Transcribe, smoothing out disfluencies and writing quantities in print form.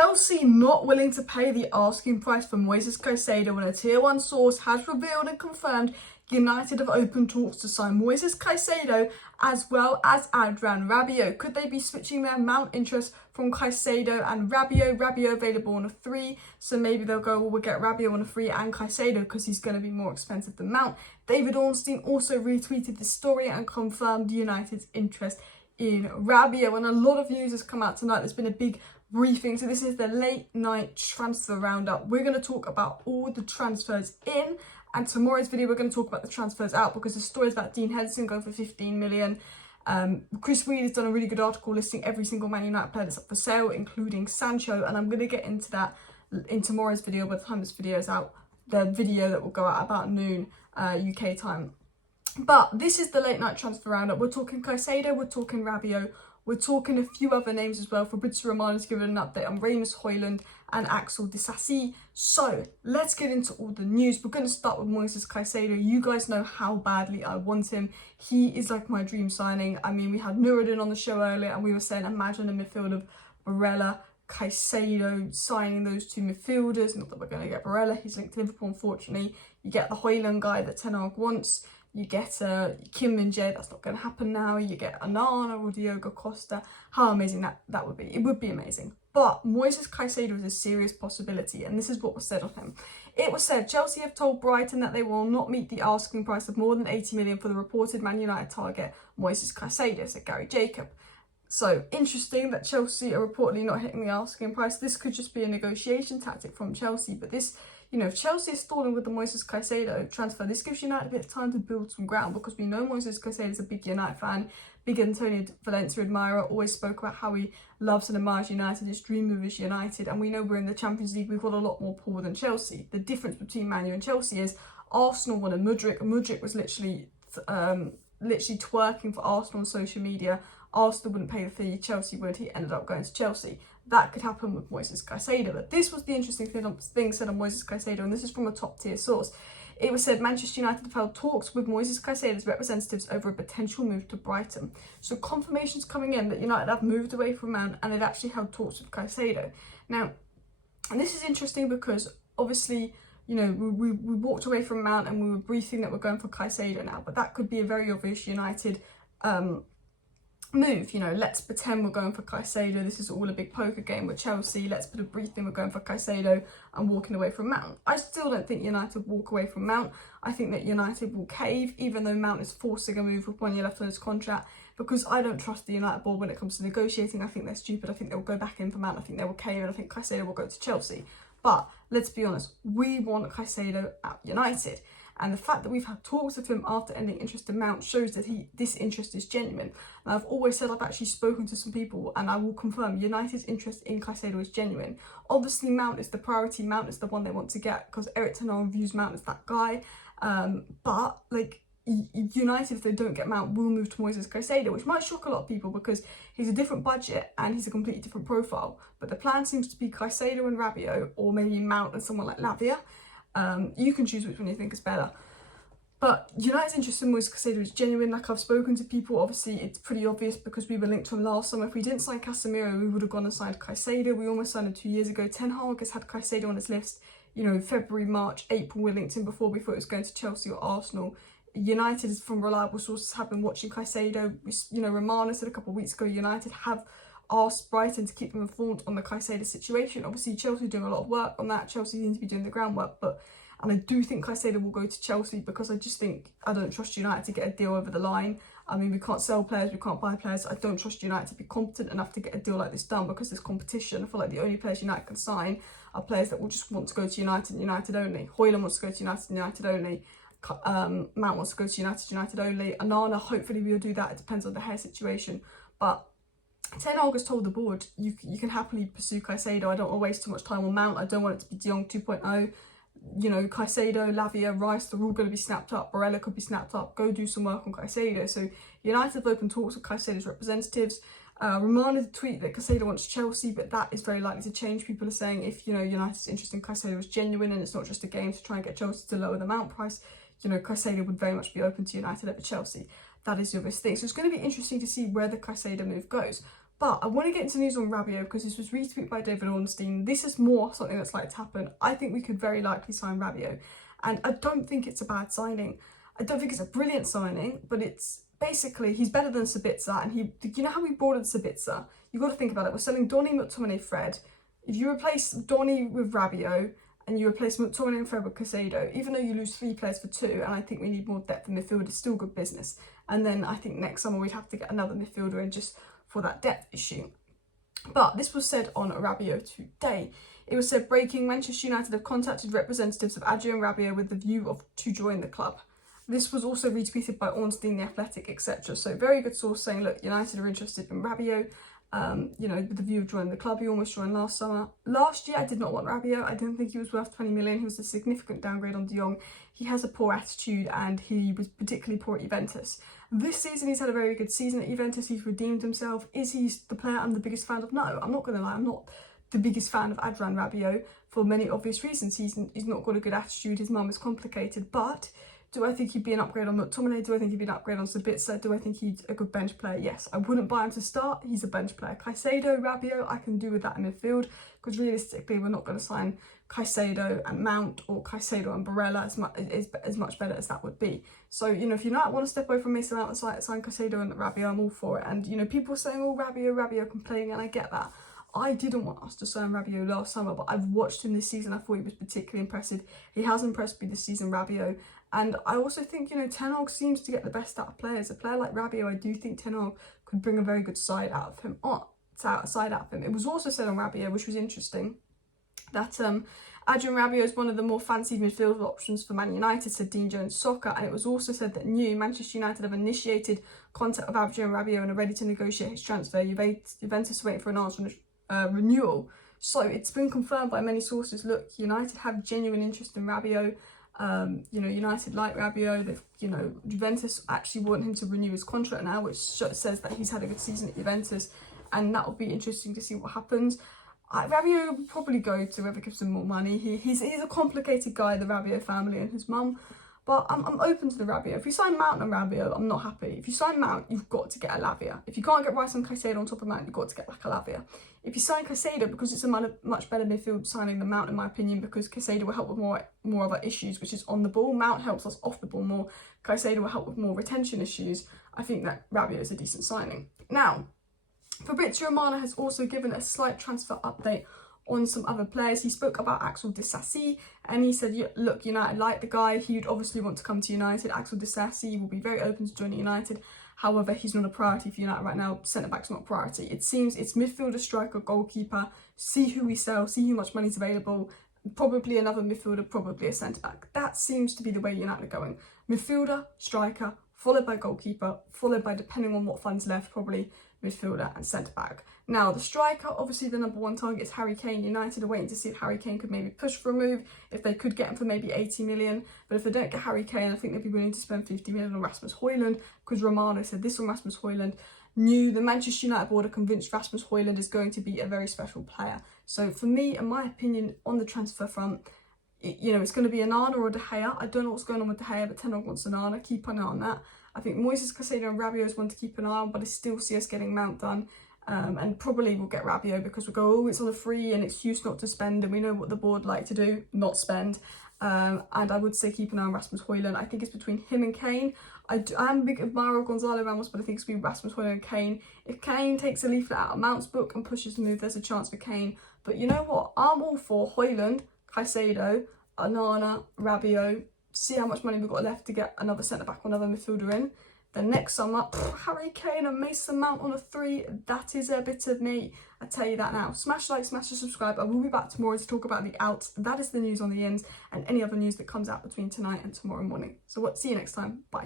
Chelsea not willing to pay the asking price for Moises Caicedo, when a tier 1 source has revealed and confirmed United have opened talks to sign Moises Caicedo as well as Adrian Rabiot. Could they be switching their Mount interest from Caicedo and Rabiot? Rabiot available on a free, so maybe they'll go, well, we'll get Rabiot on a free and Caicedo because he's going to be more expensive than Mount. David Ornstein also retweeted this story and confirmed United's interest in Rabiot. And a lot of news has come out tonight. There's been a big briefing. So this is the late night transfer roundup. We're going to talk about all the transfers in, and tomorrow's video we're going to talk about the transfers out, because the story is about Dean Henderson going for 15 million. Chris Weed has done a really good article listing every single Man United player that's up for sale, including Sancho, and I'm going to get into that in tomorrow's video. By the time this video is out, the video that will go out about noon UK time. But this is the late night transfer roundup. We're talking Caicedo, we're talking Rabiot, we're talking a few other names as well. Fabrizio Romano's given an update on Rasmus Højlund and Axel Disasi. So let's get into all the news. We're going to start with Moises Caicedo. You guys know how badly I want him. He is like my dream signing. I mean, we had Nuruddin on the show earlier and we were saying, imagine a midfield of Barella, Caicedo, signing those two midfielders. Not that we're going to get Barella, he's linked to Liverpool, unfortunately. You get the Højlund guy that Ten Hag wants. You get Kim Min-jae, that's not going to happen now. You get Onana or Diogo Costa. How amazing that would be. It would be amazing. But Moises Caicedo is a serious possibility, and this is what was said on him. It was said, Chelsea have told Brighton that they will not meet the asking price of more than 80 million for the reported Man United target, Moises Caicedo, said Gary Jacob. So, interesting that Chelsea are reportedly not hitting the asking price. This could just be a negotiation tactic from Chelsea, but this, you know, if Chelsea is stalling with the Moises Caicedo transfer, this gives United a bit of time to build some ground, because we know Moises Caicedo is a big United fan, big Antonio Valencia admirer, always spoke about how he loves and admires United, his dream move is United, and we know we're in the Champions League, we've got a lot more pull than Chelsea. The difference between Man U and Chelsea is Arsenal wanted Mudryk. Mudryk was literally twerking for Arsenal on social media. Arsenal wouldn't pay the fee, Chelsea would. He ended up going to Chelsea. That could happen with Moises Caicedo. But this was the interesting thing said on Moises Caicedo, and this is from a top tier source. It was said Manchester United have held talks with Moises Caicedo's representatives over a potential move to Brighton. So confirmation's coming in that United have moved away from Mount and they've actually held talks with Caicedo. Now, and this is interesting because obviously, you know, we walked away from Mount and we were briefing that we're going for Caicedo now, but that could be a very obvious United move. You know, let's pretend we're going for Caicedo. This is all a big poker game with Chelsea. Let's put a briefing we're going for Caicedo and walking away from Mount. I still don't think United walk away from Mount. I think that United will cave, even though Mount is forcing a move with 1 year left on his contract, because I don't trust the United board when it comes to negotiating. I think they're stupid. I think they'll go back in for Mount. I think they will cave, and I think Caicedo will go to Chelsea. But let's be honest, we want Caicedo at United. And the fact that we've had talks with him after ending interest in Mount shows that this interest is genuine. And I've always said, I've actually spoken to some people, and I will confirm United's interest in Caicedo is genuine. Obviously, Mount is the priority. Mount is the one they want to get, because Eric Ten Hag views Mount as that guy. But like, United, if they don't get Mount, will move to Moises Caicedo, which might shock a lot of people because he's a different budget and he's a completely different profile. But the plan seems to be Caicedo and Rabiot, or maybe Mount and someone like Lavia. You can choose which one you think is better. But United's interest in Moises Caicedo is genuine. Like, I've spoken to people, obviously it's pretty obvious because we were linked to him last summer. If we didn't sign Casemiro, we would have gone and signed Caicedo. We almost signed him 2 years ago. Ten Hag has had Caicedo on his list, you know, February, March, April. We're linked in before we thought it was going to Chelsea or Arsenal. United, from reliable sources, have been watching Caicedo. You know, Romano said a couple of weeks ago United have asked Brighton to keep them informed on the Caicedo situation. Obviously, Chelsea are doing a lot of work on that. Chelsea seems to be doing the groundwork, and I do think Caicedo will go to Chelsea, because I just think, I don't trust United to get a deal over the line. I mean, we can't sell players, we can't buy players. I don't trust United to be competent enough to get a deal like this done, because there's competition. I feel like the only players United can sign are players that will just want to go to United and United only. Højlund wants to go to United and United only. Mount wants to go to United only. Onana, hopefully we'll do that. It depends on the hair situation. But Ten Hag has told the board, you can happily pursue Caicedo. I don't want to waste too much time on Mount. I don't want it to be De Jong 2.0. You know, Caicedo, Lavia, Rice, they're all going to be snapped up. Barella could be snapped up. Go do some work on Caicedo. So United have opened talks with Caicedo's representatives. Romano tweet that Caicedo wants Chelsea, but that is very likely to change. People are saying, if, you know, United's interest in Caicedo is genuine and it's not just a game to try and get Chelsea to lower the Mount price, you know, Caicedo would very much be open to United over Chelsea. That is the obvious thing. So it's going to be interesting to see where the Caicedo move goes. But I want to get into news on Rabiot because this was retweeted by David Ornstein. This is more something that's like to happen. I think we could very likely sign Rabiot, and I don't think it's a bad signing. I don't think it's a brilliant signing, but it's basically, he's better than Sabitzer, and you know how we brought in Sabitzer? You've got to think about it. We're selling Donny, McTominay, Fred. If you replace Donny with Rabiot, and you replace McTominay and Fred with Caicedo, even though you lose 3 players for 2, and I think we need more depth in midfield, it's still good business. And then I think next summer we'd have to get another midfielder in just for that depth issue. But this was said on Rabiot today. It was said, breaking, Manchester United have contacted representatives of Adrien Rabiot with the view to join the club. This was also retweeted by Ornstein, The Athletic, etc. So very good source saying, look, United are interested in Rabiot, you know, with the view of joining the club. He almost joined last summer. Last year, I did not want Rabiot. I didn't think he was worth 20 million. He was a significant downgrade on De Jong. He has a poor attitude and he was particularly poor at Juventus. This season, he's had a very good season at Juventus. He's redeemed himself. Is he the player I'm the biggest fan of? No, I'm not going to lie. I'm not the biggest fan of Adrien Rabiot for many obvious reasons. He's not got a good attitude. His mum is complicated. But do I think he'd be an upgrade on McTominay? Do I think he'd be an upgrade on Sabitzer? Do I think he's a good bench player? Yes. I wouldn't buy him to start. He's a bench player. Caicedo, Rabiot, I can do with that in midfield, because realistically, we're not going to sign Caicedo and Mount or Caicedo and Barella as much better as that would be. So, you know, if you not want to step away from Mason Mount and sign Caicedo and Rabiot, I'm all for it. And, you know, people are saying, oh, Rabiot complaining, and I get that. I didn't want us to sign Rabiot last summer, but I've watched him this season. I thought he was particularly impressive. He has impressed me this season, Rabiot. And I also think, you know, Ten Hag seems to get the best out of players. A player like Rabiot, I do think Ten Hag could bring a very good side out of him. It was also said on Rabiot, which was interesting, that Adrian Rabiot is one of the more fancied midfield options for Man United, said Dean Jones Soccer. And it was also said that Manchester United have initiated contact with Adrian Rabiot and are ready to negotiate his transfer. Juventus waiting for an answer on renewal. So it's been confirmed by many sources. Look, United have genuine interest in Rabiot. You know, United like Rabiot. They've, you know, Juventus actually want him to renew his contract now, which says that he's had a good season at Juventus, and that will be interesting to see what happens. Rabiot will probably go to whoever gives him more money. He's a complicated guy, the Rabiot family and his mum, but I'm open to the Rabiot. If you sign Mount and Rabiot, I'm not happy. If you sign Mount, you've got to get a Lavia. If you can't get Rice and Caicedo on top of Mount, you've got to get like a Lavia. If you sign Caicedo, because it's a much better midfield signing than Mount, in my opinion, because Caicedo will help with more of our issues, which is on the ball. Mount helps us off the ball more. Caicedo will help with more retention issues. I think that Rabiot is a decent signing. Now, Fabrizio Romano has also given a slight transfer update on some other players. He spoke about Axel Disasi, and he said, look, United like the guy. He would obviously want to come to United. Axel Disasi will be very open to joining United. However, he's not a priority for United right now. Centre-back's not a priority. It seems it's midfielder, striker, goalkeeper. See who we sell, see how much money's available. Probably another midfielder, probably a centre-back. That seems to be the way United are going. Midfielder, striker, followed by goalkeeper, followed by, depending on what funds left, probably midfielder and centre-back. Now, the striker, obviously the number one target is Harry Kane. United are waiting to see if Harry Kane could maybe push for a move, if they could get him for maybe 80 million. But if they don't get Harry Kane, I think they'd be willing to spend 50 million on Rasmus Højlund, because Romano said this on Rasmus Højlund. The Manchester United board are convinced Rasmus Højlund is going to be a very special player. So for me, in my opinion, on the transfer front, you know, it's going to be Onana or De Gea. I don't know what's going on with De Gea, but Ten Hag wants Onana. Keep an eye on that. I think Moises Caicedo and Rabiot is one to keep an eye on, but I still see us getting Mount done. And probably we'll get Rabiot, because we'll go, oh, it's on a free, an excuse not to spend, and we know what the board like to do, not spend. And I would say keep an eye on Rasmus Højlund. I think it's between him and Kane. I am a big admirer of Gonzalo Ramos, but I think it's between Rasmus Højlund and Kane. If Kane takes a leaflet out of Mount's book and pushes the move, there's a chance for Kane. But you know what? I'm all for Højlund, Caicedo, Onana, Rabiot. See how much money we've got left to get another centre-back or another midfielder in. Then next summer, Harry Kane and Mason Mount on a 3, that is a bit of me. I tell you that now. Smash like, smash the subscribe. I will be back tomorrow to talk about the outs. That is the news on the ins and any other news that comes out between tonight and tomorrow morning. So see you next time. Bye.